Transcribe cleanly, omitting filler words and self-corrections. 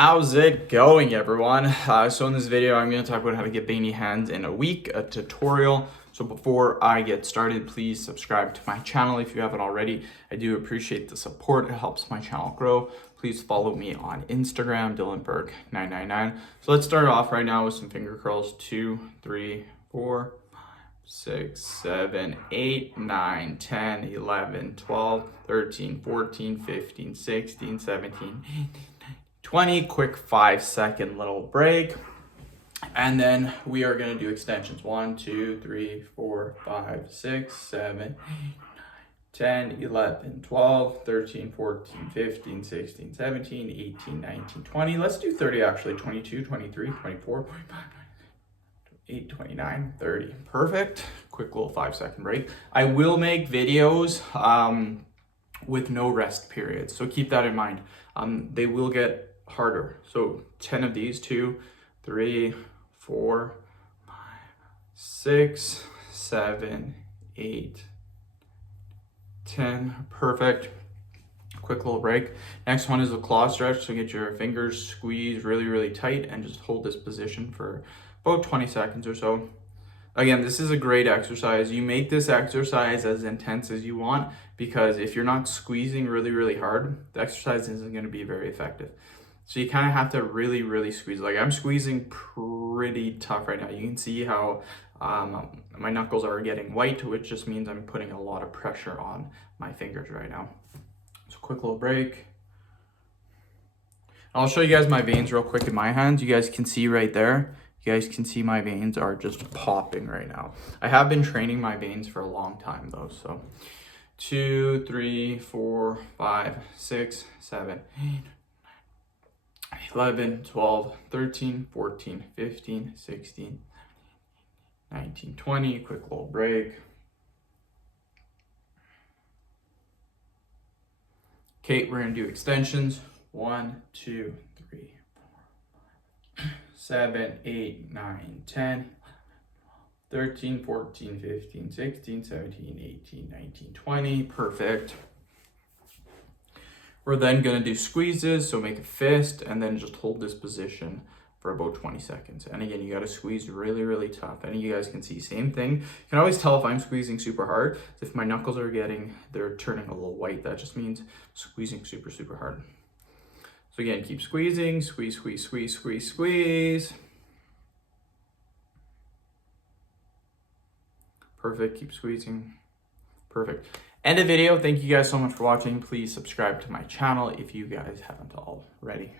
How's it going, everyone? So in this video, I'm going to talk about how to get veiny hands in a week, a tutorial. So before I get started, please subscribe to my channel if you haven't already. I do appreciate the support. It helps my channel grow. Please follow me on Instagram, dylanberg999. So let's start off right now with some finger curls. 2, 3, 4, 6, 7, 8, 9, 10, 11, 12, 13, 14, 15, 16, 17, 18, 20. Quick 5-second little break. And then we are going to do extensions. 1, 2, 3, 4, 5, 6, 7, 10, 11, 12, 13, 14, 15, 16, 17, 18, 19, 20. Let's do 30 actually. 22, 23, 24, 25, 28, 29, 30. Perfect. Quick little 5-second break. I will make videos with no rest periods, so keep that in mind. They will get harder. So 10 of these, 2, 3, 4, 5, 6, 7, 8, 10. Perfect. Quick little break. Next one is a claw stretch. So get your fingers squeezed really tight and just hold this position for about 20 seconds or so. Again, this is a great exercise. You make this exercise as intense as you want, because if you're not squeezing really hard, the exercise isn't going to be very effective. So you kind of have to really squeeze. Like, I'm squeezing pretty tough right now. You can see how my knuckles are getting white, which just means I'm putting a lot of pressure on my fingers right now. So quick little break. I'll show you guys my veins real quick in my hands. You guys can see right there. You guys can see my veins are just popping right now. I have been training my veins for a long time though. So 2, 3, 4, 5, 6, 7, 8, 11, 12, 13, 14, 15, 16, 19, 20. Quick little break. Okay, we're gonna do extensions. 1, 2, 3, 4, 5, 7, 8, 9, 10, 13, 14, 15, 16, 17, 18, 19, 20. Perfect. We're then going to do squeezes, so make a fist and then just hold this position for about 20 seconds. And again, you got to squeeze really tough. And you guys can see, same thing. You can always tell if I'm squeezing super hard. If my knuckles are they're turning a little white, that just means squeezing super hard. So again, keep squeezing, squeeze. Perfect, keep squeezing. Perfect. End of video. Thank you guys so much for watching. Please subscribe to my channel if you guys haven't already.